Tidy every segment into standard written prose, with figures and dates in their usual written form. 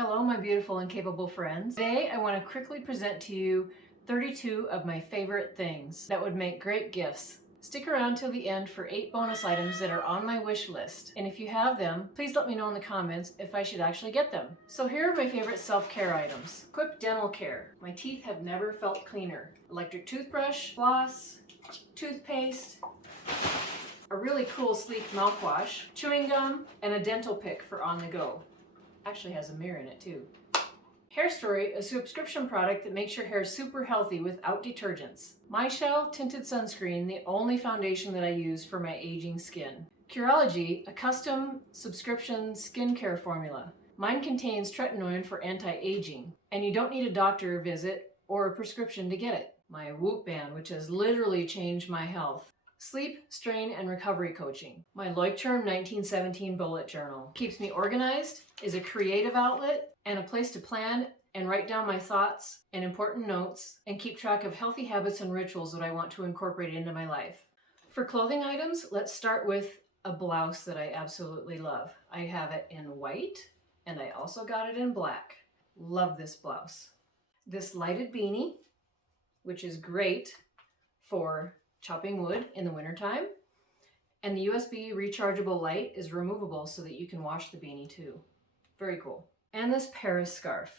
Hello, my beautiful and capable friends. Today, I want to quickly present to you 32 of my favorite things that would make great gifts. Stick around till the end for 8 bonus items that are on my wish list. And if you have them, please let me know in the comments if I should actually get them. So here are my favorite self-care items. Quick dental care. My teeth have never felt cleaner. Electric toothbrush, floss, toothpaste, a really cool sleek mouthwash, chewing gum, and a dental pick for on the go. Actually has a mirror in it too. Hair Story, a subscription product that makes your hair super healthy without detergents. My Shell tinted sunscreen, the only foundation that I use for my aging skin. Curology, a custom subscription skincare formula. Mine contains tretinoin for anti-aging, and you don't need a doctor visit or a prescription to get it. My Whoop Band, which has literally changed my health. Sleep, strain, and recovery coaching. My Leuchtturm 1917 bullet journal. Keeps me organized, is a creative outlet, and a place to plan and write down my thoughts and important notes and keep track of healthy habits and rituals that I want to incorporate into my life. For clothing items, let's start with a blouse that I absolutely love. I have it in white and I also got it in black. Love this blouse. This lighted beanie, which is great for chopping wood in the wintertime. And the USB rechargeable light is removable so that you can wash the beanie too. Very cool. And this Paris scarf.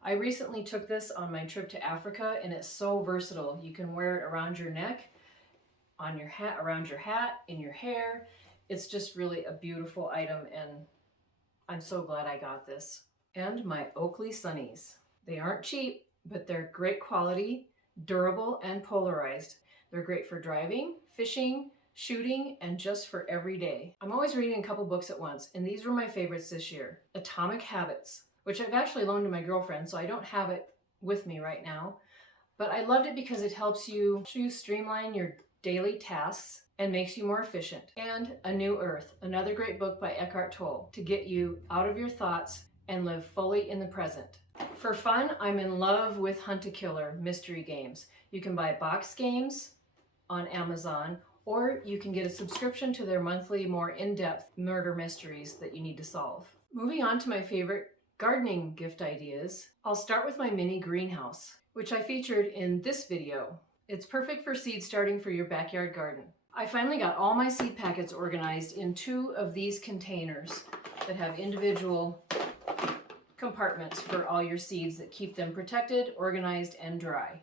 I recently took this on my trip to Africa and it's so versatile. You can wear it around your neck, on your hat, around your hat, in your hair. It's just really a beautiful item and I'm so glad I got this. And my Oakley Sunnies. They aren't cheap, but they're great quality, durable, and polarized. They're great for driving, fishing, shooting, and just for every day. I'm always reading a couple books at once, and these were my favorites this year. Atomic Habits, which I've actually loaned to my girlfriend, so I don't have it with me right now. But I loved it because it helps you streamline your daily tasks and makes you more efficient. And A New Earth, another great book by Eckhart Tolle to get you out of your thoughts and live fully in the present. For fun, I'm in love with Hunt a Killer mystery games. You can buy box games on Amazon, or you can get a subscription to their monthly, more in-depth murder mysteries that you need to solve. Moving on to my favorite gardening gift ideas, I'll start with my mini greenhouse, which I featured in this video. It's perfect for seed starting for your backyard garden. I finally got all my seed packets organized in 2 of these containers that have individual compartments for all your seeds that keep them protected, organized, and dry.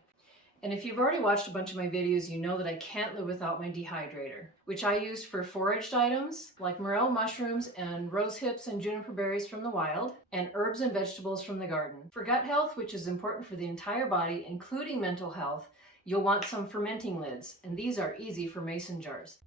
And if you've already watched a bunch of my videos, you know that I can't live without my dehydrator, which I use for foraged items like morel mushrooms and rose hips and juniper berries from the wild, and herbs and vegetables from the garden. For gut health, which is important for the entire body, including mental health, you'll want some fermenting lids, and these are easy for mason jars.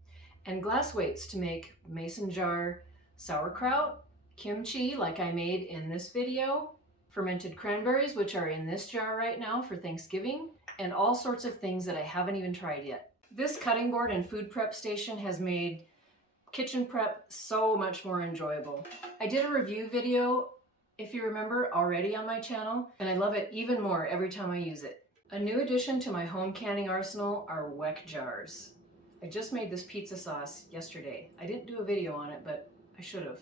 And glass weights to make mason jar sauerkraut, kimchi like I made in this video, fermented cranberries, which are in this jar right now for Thanksgiving, and all sorts of things that I haven't even tried yet. This cutting board and food prep station has made kitchen prep so much more enjoyable. I did a review video, if you remember, already on my channel, and I love it even more every time I use it. A new addition to my home canning arsenal are Weck Jars. I just made this pizza sauce yesterday. I didn't do a video on it, but I should have.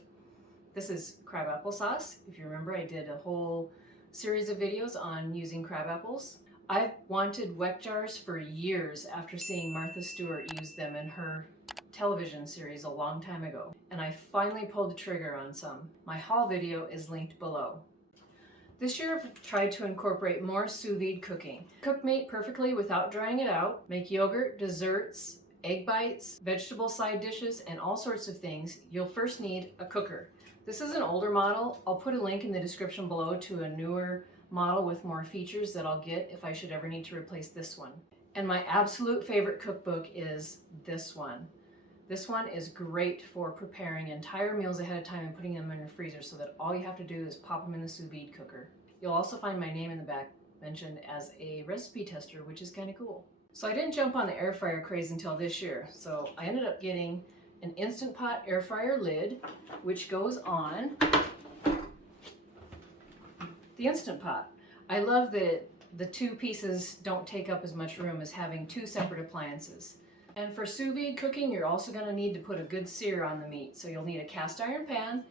This is crabapple sauce. If you remember, I did a whole series of videos on using crab apples. I've wanted Weck Jars for years after seeing Martha Stewart use them in her television series a long time ago, and I finally pulled the trigger on some. My haul video is linked below. This year I've tried to incorporate more sous-vide cooking. Cook meat perfectly without drying it out, make yogurt, desserts, egg bites, vegetable side dishes, and all sorts of things. You'll first need a cooker. This is an older model. I'll put a link in the description below to a newer model with more features that I'll get if I should ever need to replace this one. And my absolute favorite cookbook is this one. This one is great for preparing entire meals ahead of time and putting them in your freezer so that all you have to do is pop them in the sous vide cooker. You'll also find my name in the back mentioned as a recipe tester, which is kind of cool. So I didn't jump on the air fryer craze until this year, so I ended up getting an Instant Pot air fryer lid, which goes on the Instant Pot. I love that the 2 pieces don't take up as much room as having 2 separate appliances. And for sous vide cooking, you're also going to need to put a good sear on the meat. So you'll need a cast iron pan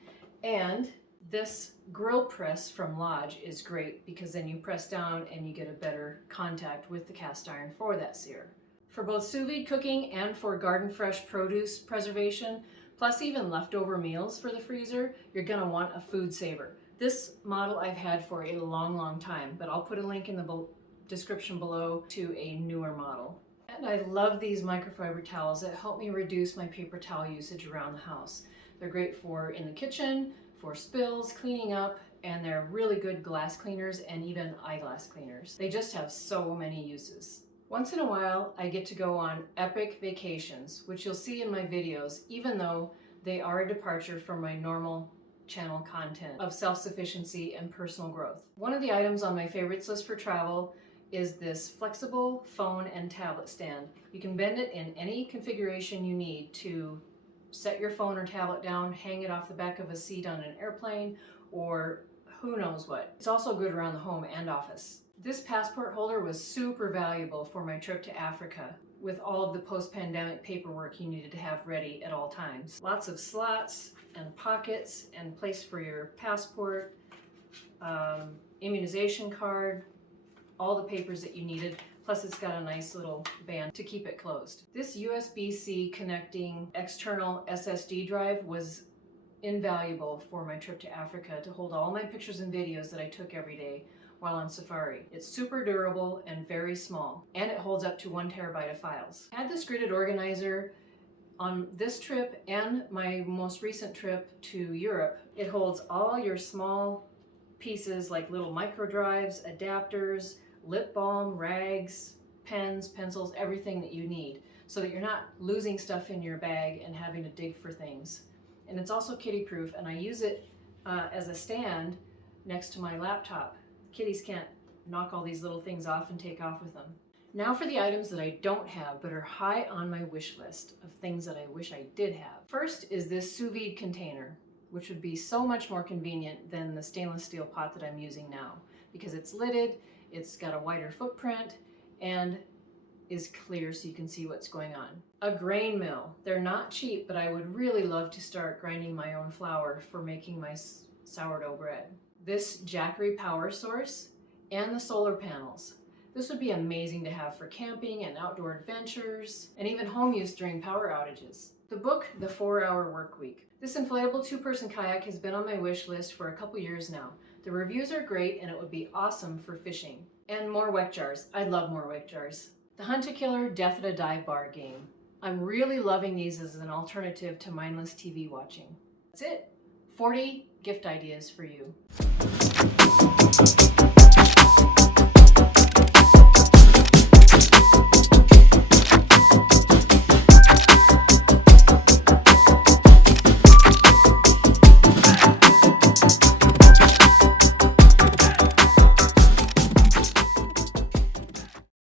and This grill press from Lodge is great because then you press down and you get a better contact with the cast iron for that sear. For both sous-vide cooking and for garden fresh produce preservation, plus even leftover meals for the freezer, you're gonna want a food saver. This model I've had for a long time, but I'll put a link in the description below to a newer model. And I love these microfiber towels that help me reduce my paper towel usage around the house. They're great for in the kitchen, for spills, cleaning up, and they're really good glass cleaners and even eyeglass cleaners. They just have so many uses. Once in a while, I get to go on epic vacations, which you'll see in my videos, even though they are a departure from my normal channel content of self-sufficiency and personal growth. One of the items on my favorites list for travel is this flexible phone and tablet stand. You can bend it in any configuration you need to set your phone or tablet down, hang it off the back of a seat on an airplane, or who knows what. It's also good around the home and office. This passport holder was super valuable for my trip to Africa with all of the post-pandemic paperwork you needed to have ready at all times. Lots of slots and pockets and place for your passport, immunization card, all the papers that you needed. Plus it's got a nice little band to keep it closed. This USB-C connecting external SSD drive was invaluable for my trip to Africa to hold all my pictures and videos that I took every day while on safari. It's super durable and very small, and it holds up to 1 terabyte of files. I had this gridded organizer on this trip and my most recent trip to Europe. It holds all your small pieces like little micro drives, adapters, lip balm, rags, pens, pencils, everything that you need so that you're not losing stuff in your bag and having to dig for things. And it's also kitty proof, and I use it as a stand next to my laptop. Kitties can't knock all these little things off and take off with them. Now for the items that I don't have but are high on my wish list of things that I wish I did have. First is this sous-vide container, which would be so much more convenient than the stainless steel pot that I'm using now because it's lidded, it's got a wider footprint, and is clear so you can see what's going on. A grain mill. They're not cheap, but I would really love to start grinding my own flour for making my sourdough bread. This Jackery power source and the solar panels. This would be amazing to have for camping and outdoor adventures, and even home use during power outages. The book, The 4-Hour Workweek. This inflatable 2-person kayak has been on my wish list for a couple years now. The reviews are great and it would be awesome for fishing. And more Weck Jars. I'd love more Weck Jars. The Hunt a Killer Death at a Dive Bar game. I'm really loving these as an alternative to mindless TV watching. That's it. 40 gift ideas for you.